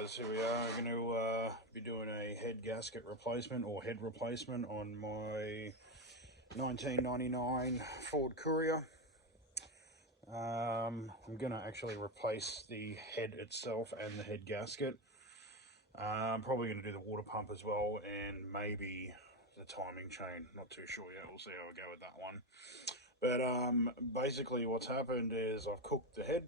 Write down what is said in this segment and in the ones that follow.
guys, here we are. I'm going to be doing a head gasket replacement or head replacement on my 1999 Ford Courier. I'm going to actually replace the head itself and the head gasket. I'm probably going to do the water pump as well, and maybe the timing chain. Not too sure yet. We'll see how we go with that one. But basically what's happened is I've cooked the head.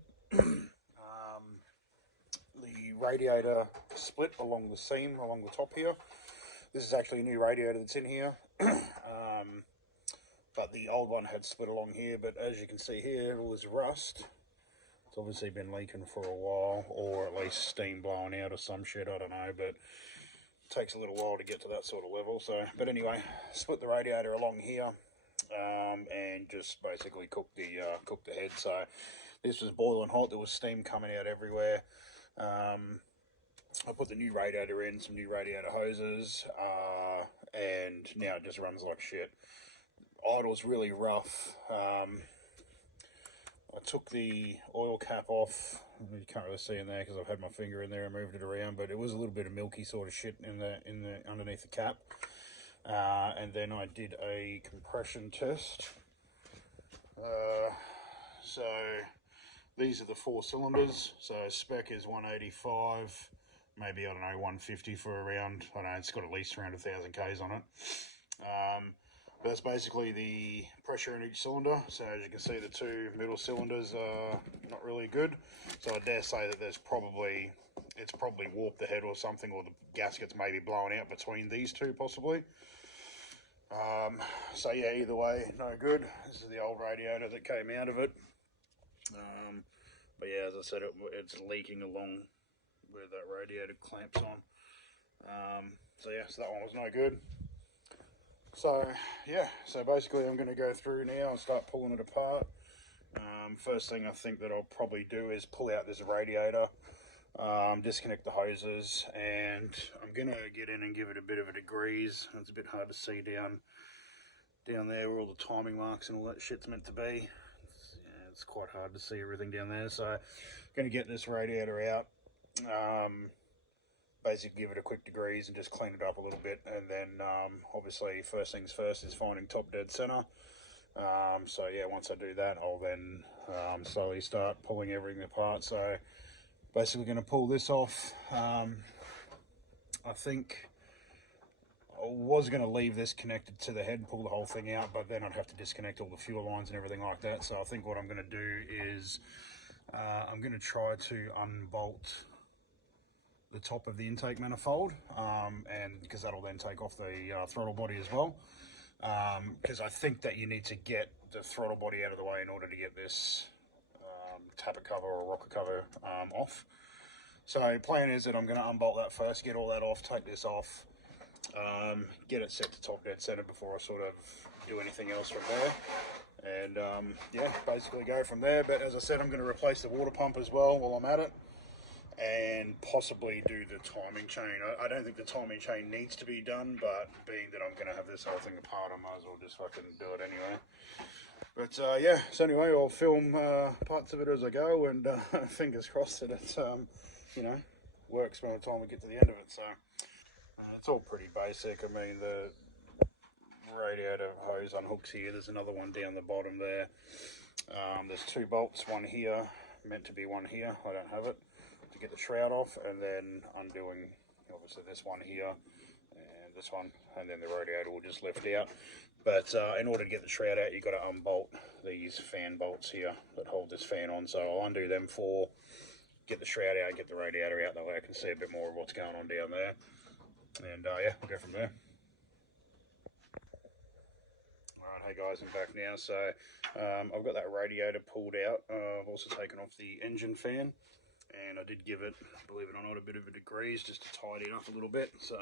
The radiator split along the seam along the top here. This is actually a new radiator that's in here. But the old one had split along here, but as you can see here, it was rust. It's obviously been leaking for a while, or at least steam blowing out or some shit, I don't know, but it takes a little while to get to that sort of level. So, but anyway, split the radiator along here, and just basically cook the head. So this was boiling hot, there was steam coming out everywhere. I put the new radiator in, some new radiator hoses, and now it just runs like shit. Idle's really rough. I took the oil cap off. You can't really see in there because I've had my finger in there and moved it around, but it was a little bit of milky sort of shit in the underneath the cap. And then I did a compression test. So these are the 4 cylinders. So spec is 185, maybe, I don't know, 150 for around, I don't know, it's got at least around 1,000 Ks on it. But that's basically the pressure in each cylinder. So as you can see, the 2 middle cylinders are not really good. So I dare say that it's probably warped the head or something, or the gasket's maybe blown out between these two possibly. So yeah, either way, no good. This is the old radiator that came out of it. But yeah, as I said, it's leaking along where that radiator clamps on. So yeah, so that one was no good. So yeah, so basically I'm going to go through now and start pulling it apart. First thing I think that I'll probably do is pull out this radiator, disconnect the hoses, and I'm going to get in and give it a bit of a degrease. It's a bit hard to see down there where all the timing marks and all that shit's meant to be. It's quite hard to see everything down there, so I'm going to get this radiator out, basically give it a quick degrease and just clean it up a little bit, and then obviously first things first is finding top dead center. So yeah, once I do that, I'll then slowly start pulling everything apart. So basically going to pull this off. I think I was going to leave this connected to the head and pull the whole thing out, but then I'd have to disconnect all the fuel lines and everything like that. So I think what I'm going to do is I'm going to try to unbolt the top of the intake manifold, and because that'll then take off the throttle body as well, because I think that you need to get the throttle body out of the way in order to get this tapper cover or rocker cover off. So plan is that I'm going to unbolt that first, get all that off, take this off, get it set to top dead center before I sort of do anything else from there, and yeah, basically go from there. But as I said, I'm going to replace the water pump as well while I'm at it, and possibly do the timing chain. I don't think the timing chain needs to be done, but being that I'm going to have this whole thing apart, I might as well just fucking do it anyway. But yeah, so anyway, I'll film parts of it as I go, and fingers crossed that it, you know, works by the time we get to the end of it. So it's all pretty basic. I mean, the radiator hose unhooks here. There's another one down the bottom there. There's 2 bolts, one here, meant to be one here. I don't have it, to get the shroud off, and then undoing obviously this one here and this one, and then the radiator will just lift out. But in order to get the shroud out, you've got to unbolt these fan bolts here that hold this fan on. So I'll undo them for, get the shroud out, get the radiator out, that way I can see a bit more of what's going on down there. And yeah, we'll go from there. Alright, hey guys, I'm back now. So I've got that radiator pulled out. I've also taken off the engine fan, and I did give it, believe it or not, a bit of a degrease just to tidy it up a little bit. So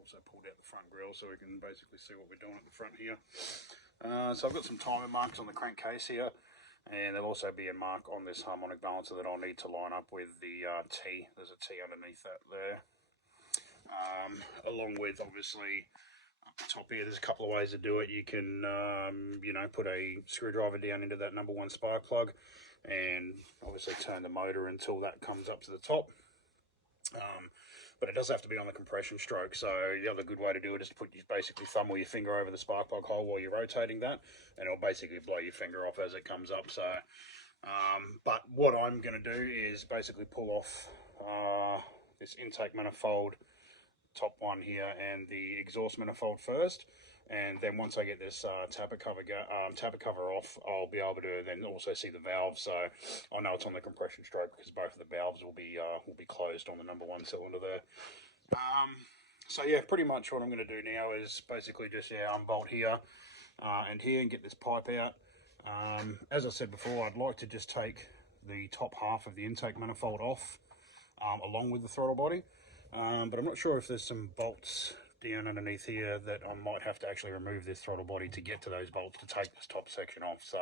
also pulled out the front grille so we can basically see what we're doing at the front here. So I've got some timing marks on the crankcase here, and there'll also be a mark on this harmonic balancer that I'll need to line up with the T. There's a T underneath that there. Along with, obviously, up the top here, there's a couple of ways to do it. You can, you know, put a screwdriver down into that number 1 spark plug and obviously turn the motor until that comes up to the top. But it does have to be on the compression stroke. So the other good way to do it is to put your basically thumb or your finger over the spark plug hole while you're rotating that, and it'll basically blow your finger off as it comes up. So, but what I'm going to do is basically pull off this intake manifold, top one here, and the exhaust manifold first. And then once I get this tapper cover off, I'll be able to then also see the valves. So I know it's on the compression stroke because both of the valves will be closed on the number one cylinder there. So yeah, pretty much what I'm going to do now is basically just unbolt here and here and get this pipe out. As I said before, I'd like to just take the top half of the intake manifold off along with the throttle body, but I'm not sure if there's some bolts down underneath here that I might have to actually remove this throttle body to get to those bolts to take this top section off. So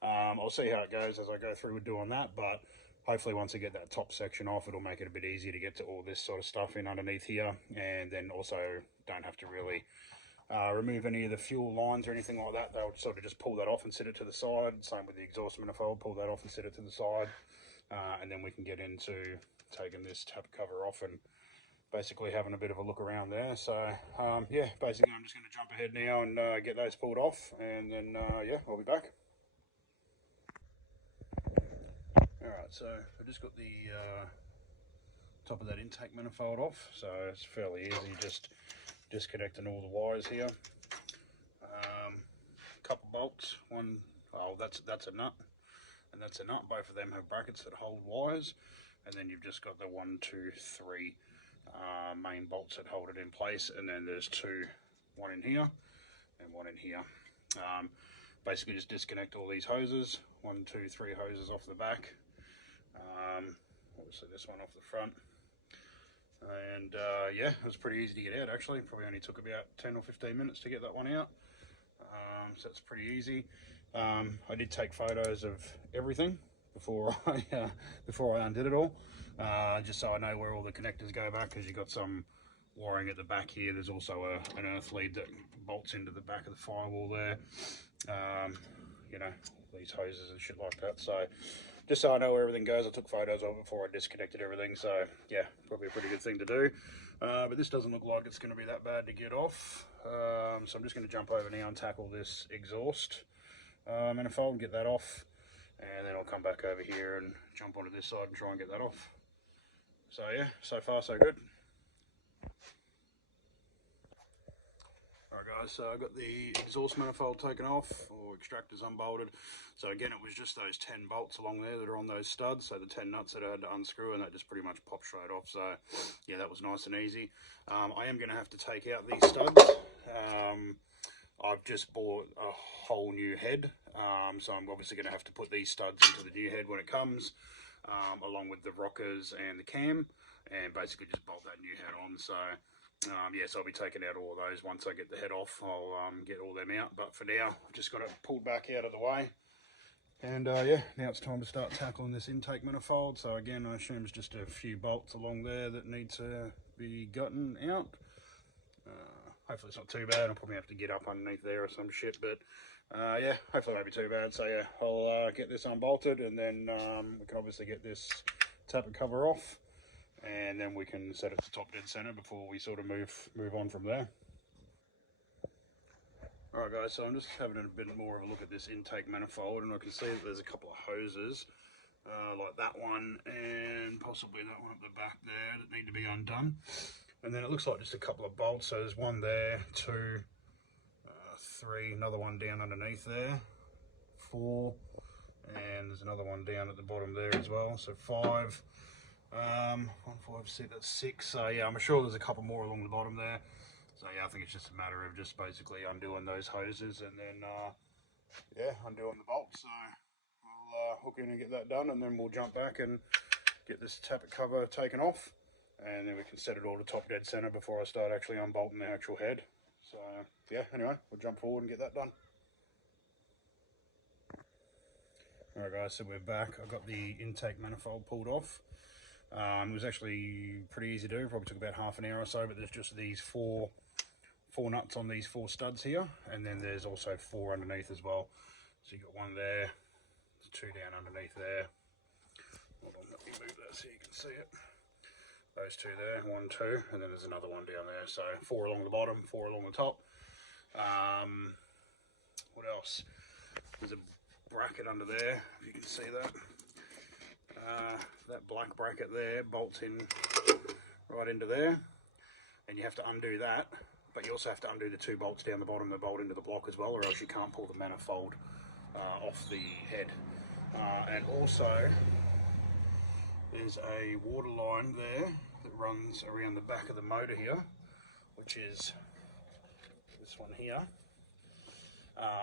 I'll see how it goes as I go through with doing that, but hopefully once I get that top section off, it'll make it a bit easier to get to all this sort of stuff in underneath here, and then also don't have to really remove any of the fuel lines or anything like that. They'll sort of just pull that off and set it to the side. Same with the exhaust manifold, pull that off and set it to the side, and then we can get into taking this tapper cover off and basically having a bit of a look around there. So yeah, basically I'm just going to jump ahead now and get those pulled off, and then yeah, I'll be back. Alright, so I've just got the top of that intake manifold off, so it's fairly easy, just disconnecting all the wires here. Couple bolts, that's a nut, and that's a nut. Both of them have brackets that hold wires, and then you've just got the 1, 2, 3 main bolts that hold it in place, and then there's one in here and one in here. Basically just disconnect all these hoses, 1, 2, 3 hoses off the back, obviously this one off the front, and yeah, it was pretty easy to get out actually. Probably only took about 10 or 15 minutes to get that one out, so it's pretty easy. I did take photos of everything before I undid it all, just so I know where all the connectors go back, because you've got some wiring at the back here. There's also an earth lead that bolts into the back of the firewall there, you know, these hoses and shit like that. So just so I know where everything goes, I took photos of it before I disconnected everything. So yeah, probably a pretty good thing to do, but this doesn't look like it's going to be that bad to get off. So I'm just going to jump over now and tackle this exhaust manifold and get that off, and then I'll come back over here and jump onto this side and try and get that off. So yeah, so far so good. Alright guys, so I got the exhaust manifold taken off, or extractors unbolted. So again, it was just those 10 bolts along there that are on those studs, so the 10 nuts that I had to unscrew, and that just pretty much popped straight off. So yeah, that was nice and easy. I am going to have to take out these studs. I've just bought a whole new head, so I'm obviously going to have to put these studs into the new head when it comes, along with the rockers and the cam, and basically just bolt that new head on. So yeah, so I'll be taking out all of those. Once I get the head off, I'll get all them out, but for now I've just got it pulled back out of the way, and yeah, now it's time to start tackling this intake manifold. So again, I assume it's just a few bolts along there that need to be gotten out. Hopefully it's not too bad. I'll probably have to get up underneath there or some shit, but yeah, hopefully it won't be too bad. So yeah, I'll get this unbolted, and then we can obviously get this tapper cover off, and then we can set it to top dead center before we sort of move on from there. Alright guys, so I'm just having a bit more of a look at this intake manifold, and I can see that there's a couple of hoses, like that one and possibly that one at the back there, that need to be undone. And then it looks like just a couple of bolts, so there's one there, 2, 3, another one down underneath there, 4, and there's another one down at the bottom there as well, so 5. 1, 5, 6, that's 6. So yeah, I'm sure there's a couple more along the bottom there. So yeah, I think it's just a matter of just basically undoing those hoses, and then yeah, undoing the bolts. So we'll hook in and get that done, and then we'll jump back and get this tapper cover taken off, and then we can set it all to top dead center before I start actually unbolting the actual head. So yeah, anyway, we'll jump forward and get that done. Alright guys, so we're back. I've got the intake manifold pulled off. It was actually pretty easy to do, probably took about half an hour or so, but there's just these four nuts on these 4 studs here, and then there's also 4 underneath as well. So you've got 1 there, 2 down underneath there. Hold on, let me move that so you can see it. Those two there, 1, 2, and then there's another one down there. So 4 along the bottom, 4 along the top. What else? There's a bracket under there, if you can see that. That black bracket there bolts in right into there, and you have to undo that, but you also have to undo the 2 bolts down the bottom that bolt into the block as well, or else you can't pull the manifold off the head. And also there's a water line there that runs around the back of the motor here, which is this one here.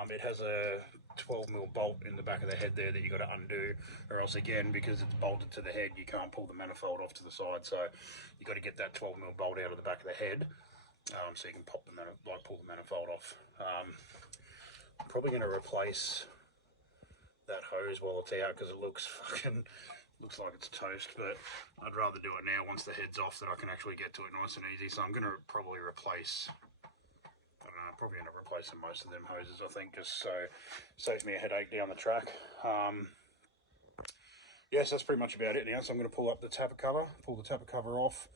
It has a 12mm bolt in the back of the head there that you got to undo, or else again, because it's bolted to the head, you can't pull the manifold off to the side. So you got to get that 12mm bolt out of the back of the head, so you can pull the manifold off. I'm probably going to replace that hose while it's out because it looks like it's toast, but I'd rather do it now once the head's off, that I can actually get to it nice and easy. So I'm going to probably replace, probably end up replacing most of them hoses, I think, just so it saves me a headache down the track. Yes, that's pretty much about it now. So I'm going to pull up the tapper cover, pull the tapper cover off,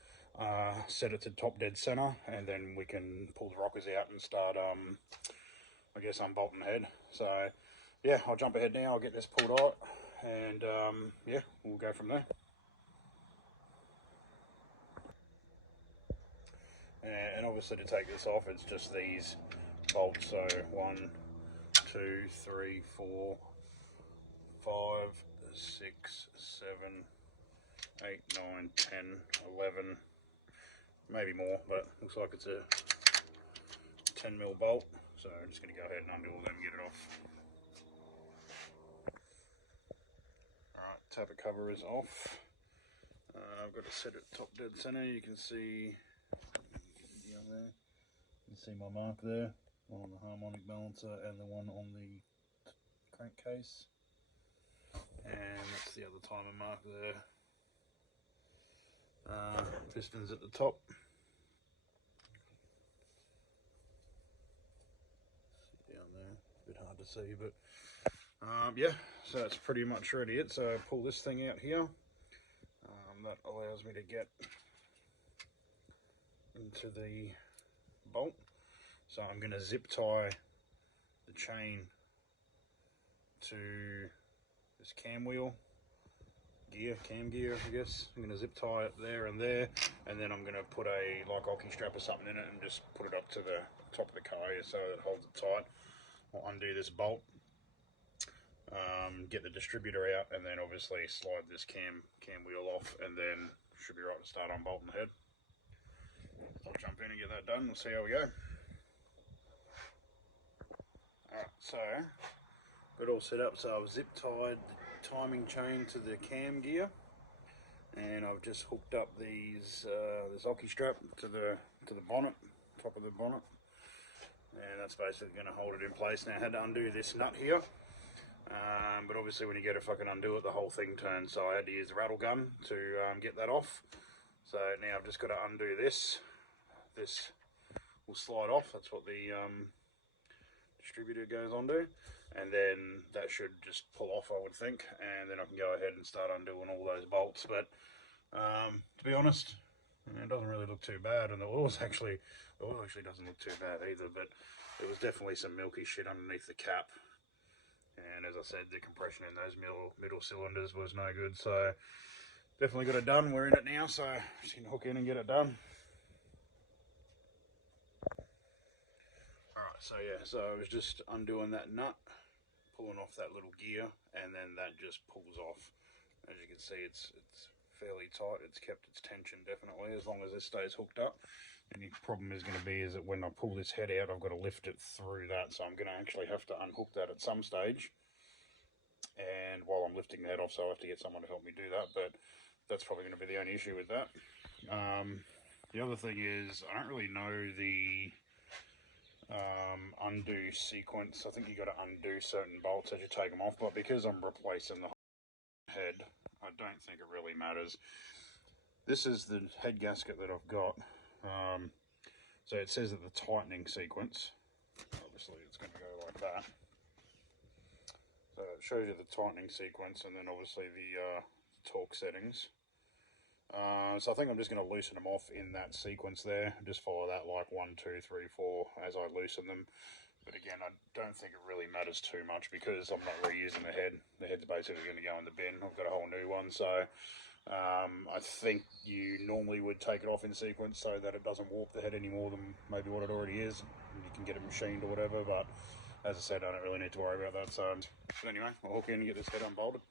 set it to top dead center, and then we can pull the rockers out and start, I guess, unbolting the head. So yeah, I'll jump ahead now, I'll get this pulled out, and yeah, we'll go from there. And obviously to take this off, it's just these bolts. So 1, 2, 3, 4, 5, 6, 7, 8, 9, 10, 11, maybe more, but looks like it's a 10mm bolt. So I'm just going to go ahead and undo all them and get it off. Alright, tapper cover is off. I've got to set it top dead center. You can see down there. You can see my mark there, one on the harmonic balancer and the one on the crankcase. And that's the other timer mark there. Pistons at the top. Down there, a bit hard to see, but yeah, so that's pretty much ready. So I pull this thing out here. That allows me to get into the bolt. So I'm going to zip tie the chain to this cam wheel cam gear, I guess. I'm going to zip tie it there, and then I'm going to put a hockey strap or something in it and just put it up to the top of the car here so it holds it tight. I'll undo this bolt, get the distributor out, and then obviously slide this cam wheel off, and then should be right to start unbolting the head. I'll jump in and get that done. We'll see how we go. Alright, so got it all set up. So I've zip tied the timing chain to the cam gear, and I've just hooked up these this hockey strap to the bonnet, top of the bonnet, and that's basically going to hold it in place. Now I had to undo this nut here, but obviously when you go to fucking undo it, the whole thing turns, so I had to use the rattle gun to get that off. So now I've just got to undo this. This will slide off. That's what the distributor goes onto, and then that should just pull off, I would think, and then I can go ahead and start undoing all those bolts. But to be honest, it doesn't really look too bad, and the oil actually doesn't look too bad either, but there was definitely some milky shit underneath the cap, and as I said, the compression in those middle cylinders was no good. So definitely got it done. We're in it now, so just gonna hook in and get it done. Alright, so yeah, so I was just undoing that nut, pulling off that little gear, and then that just pulls off. As you can see, it's fairly tight. It's kept its tension definitely, as long as this stays hooked up. Any problem is going to be is that when I pull this head out, I've got to lift it through that, so I'm going to actually have to unhook that at some stage. And while I'm lifting the head off, so I have to get someone to help me do that, but that's probably going to be the only issue with that. The other thing is, I don't really know the undo sequence. I think you got to undo certain bolts as you take them off, but because I'm replacing the head, I don't think it really matters. This is the head gasket that I've got. So it says that the tightening sequence, obviously it's going to go like that. So it shows you the tightening sequence, and then obviously the torque settings. So I think I'm just going to loosen them off in that sequence there. Just follow that like 1, 2, 3, 4 as I loosen them. But again, I don't think it really matters too much because I'm not reusing the head. The head's basically going to go in the bin. I've got a whole new one, so I think you normally would take it off in sequence so that it doesn't warp the head any more than maybe what it already is. You can get it machined or whatever, but as I said, I don't really need to worry about that. So anyway, I'll hook in and get this head unbolted.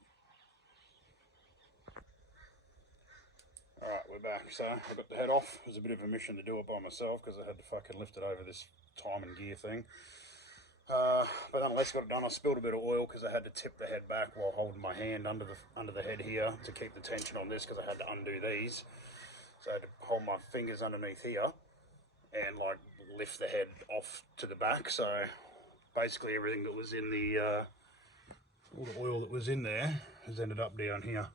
Alright, we're back. So I got the head off. It was a bit of a mission to do it by myself because I had to fucking lift it over this time and gear thing. But nonetheless, got it done. I spilled a bit of oil because I had to tip the head back while holding my hand under the head here to keep the tension on this because I had to undo these. So I had to hold my fingers underneath here and like lift the head off to the back. So basically everything that was in the all the oil that was in there has ended up down here.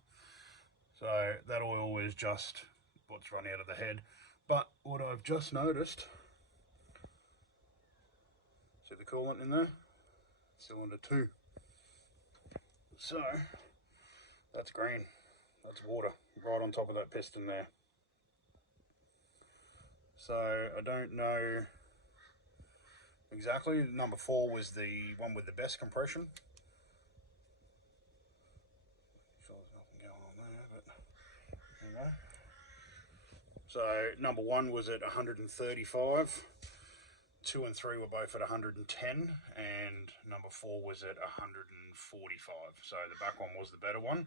So that oil is just what's run out of the head. But what I've just noticed, see the coolant in there? Cylinder 2. So that's green. That's water right on top of that piston there. So I don't know exactly. Number 4 was the one with the best compression. So number 1 was at 135, 2 and 3 were both at 110, and number 4 was at 145. So the back one was the better one.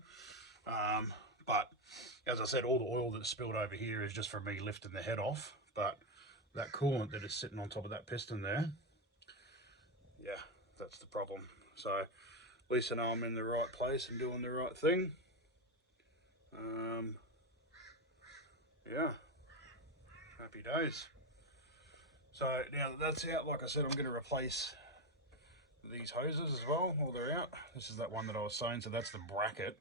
But as I said, all the oil that's spilled over here is just from me lifting the head off. But that coolant that is sitting on top of that piston there, yeah, that's the problem. So at least I know I'm in the right place and doing the right thing. Yeah, happy days. So now that that's out, like I said, I'm going to replace these hoses as well while they're out. This is that one that I was saying, so that's the bracket.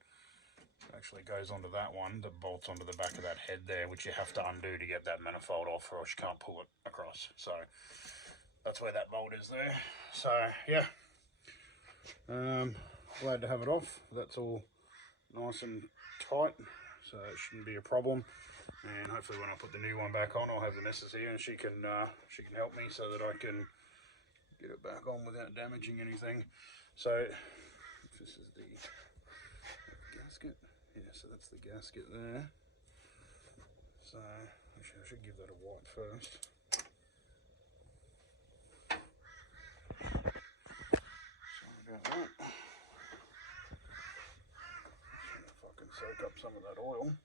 It actually goes onto that one that bolts onto the back of that head there, which you have to undo to get that manifold off or else you can't pull it across. So that's where that bolt is there. So yeah, glad to have it off. That's all nice and tight, so it shouldn't be a problem. And hopefully when I put the new one back on, I'll have the missus here and she can help me so that I can get it back on without damaging anything. So this is the gasket. Yeah, so that's the gasket there. So actually I should give that a wipe first. Sorry about that. Just gonna fucking soak up some of that oil.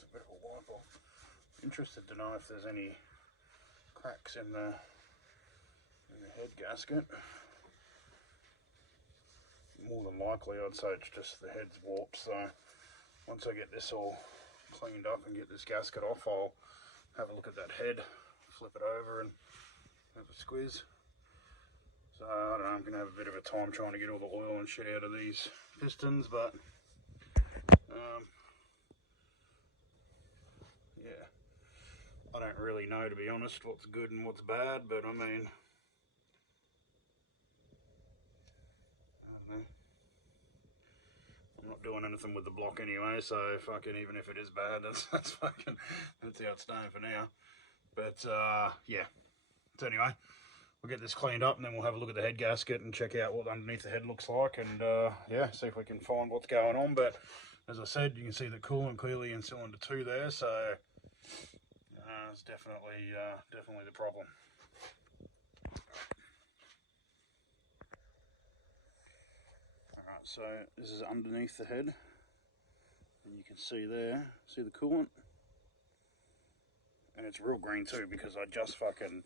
A bit of a wipe off. Interested to know if there's any cracks in the head gasket. More than likely I'd say it's just the head's warped, so once I get this all cleaned up and get this gasket off, I'll have a look at that head, flip it over and have a squeeze. So I don't know, I'm going to have a bit of a time trying to get all the oil and shit out of these pistons, but yeah, I don't really know, to be honest, what's good and what's bad, but I mean, I don't know. I'm not doing anything with the block anyway, so fucking even if it is bad, that's fucking, that's how it's staying for now. But yeah, so anyway, we'll get this cleaned up and then we'll have a look at the head gasket and check out what underneath the head looks like, and yeah, see if we can find what's going on. But as I said, you can see the coolant clearly in cylinder 2 there, so it's definitely the problem. Alright, so this is underneath the head, and you can see there, see the coolant? And it's real green too, because I just fucking,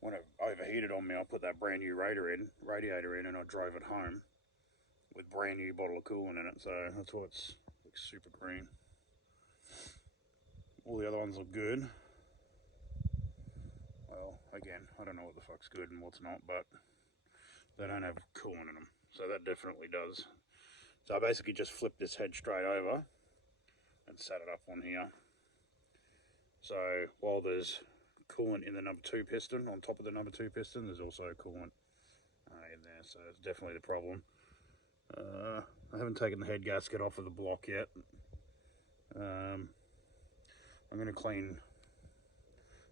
when it overheated on me, I put that brand new radiator in and I drove it home with brand new bottle of coolant in it, so that's why it looks super green. All the other ones look good. Well, again, I don't know what the fuck's good and what's not, but they don't have coolant in them, so that definitely does. So I basically just flipped this head straight over and sat it up on here. So while there's coolant in the number 2 piston, on top of the number 2 piston, there's also coolant in there, so it's definitely the problem. I haven't taken the head gasket off of the block yet, I'm going to clean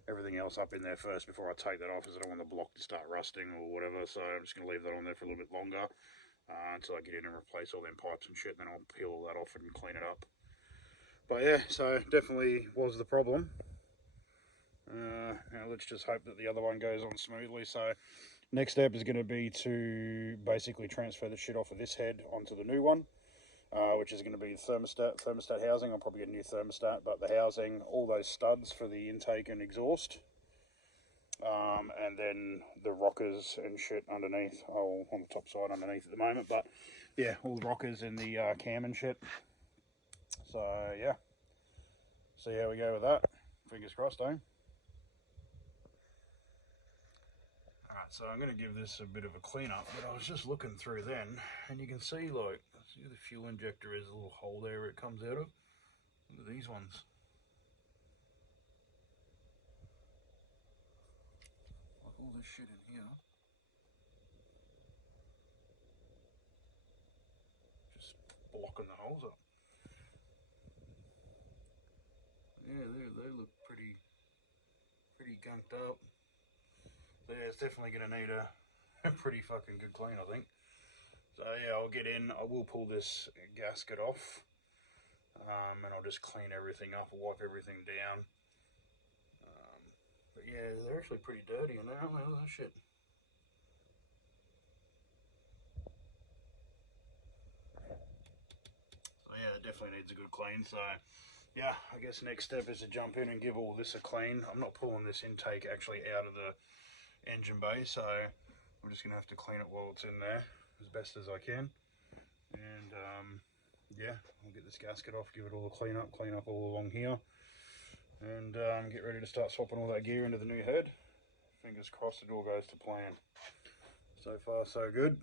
everything else up in there first before I take that off, because I don't want the block to start rusting or whatever. So I'm just going to leave that on there for a little bit longer until I get in and replace all them pipes and shit. Then I'll peel all that off and clean it up. But yeah, so definitely was the problem. Now let's just hope that the other one goes on smoothly. So next step is going to be to basically transfer the shit off of this head onto the new one, which is going to be the thermostat housing. I'll probably get a new thermostat, but the housing, all those studs for the intake and exhaust, and then the rockers and shit underneath, on the top side underneath at the moment. But yeah, all the rockers and the cam and shit. So yeah, see how we go with that. Fingers crossed, eh? Alright, so I'm going to give this a bit of a clean up, but I was just looking through then, and you can see, like, see the fuel injector is a little hole there where it comes out of. Look at these ones. Like all this shit in here. Just blocking the holes up. Yeah, they look pretty gunked up. So yeah, it's definitely going to need a pretty fucking good clean, I think. So yeah, I'll get in, I will pull this gasket off, and I'll just clean everything up, wipe everything down. But yeah, they're actually pretty dirty in there, aren't they? Look at that shit. So yeah, it definitely needs a good clean. So yeah, I guess next step is to jump in and give all this a clean. I'm not pulling this intake actually out of the engine bay, so I'm just going to have to clean it while it's in there as best as I can. And yeah, I'll get this gasket off, give it all a clean up all along here, and get ready to start swapping all that gear into the new head. Fingers crossed it all goes to plan. So far so good.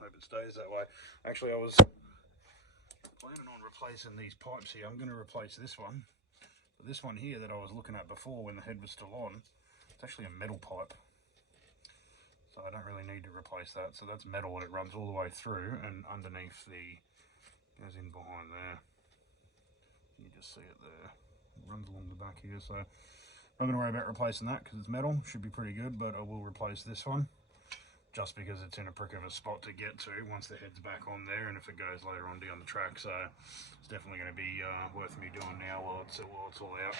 Hope it stays that way. Actually, I was planning on replacing these pipes here. I'm going to replace this one. But this one here that I was looking at before when the head was still on, it's actually a metal pipe. So I don't really need to replace that. So that's metal and it runs all the way through, and underneath goes in behind there. You just see it there. It runs along the back here. So I'm not going to worry about replacing that because it's metal. Should be pretty good, but I will replace this one just because it's in a prick of a spot to get to once the head's back on there, and if it goes later on down the track. So it's definitely going to be worth me doing now while it's all out.